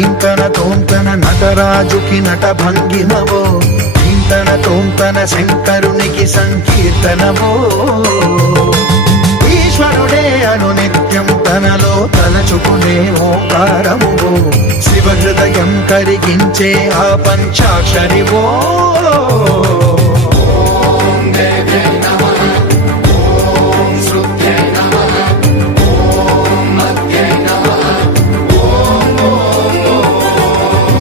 ధీంతన తోంతన నటరాజుకి నట భంగిమవో, ధీంతన తోంతన శంకరునికి సంకీర్తనవో. ఈశ్వరుడే అనునిత్యం తనలో తలచుకునే ఓంకారమువో, శివ హృదయం కరిగించే ఆ పంచాక్షరివో.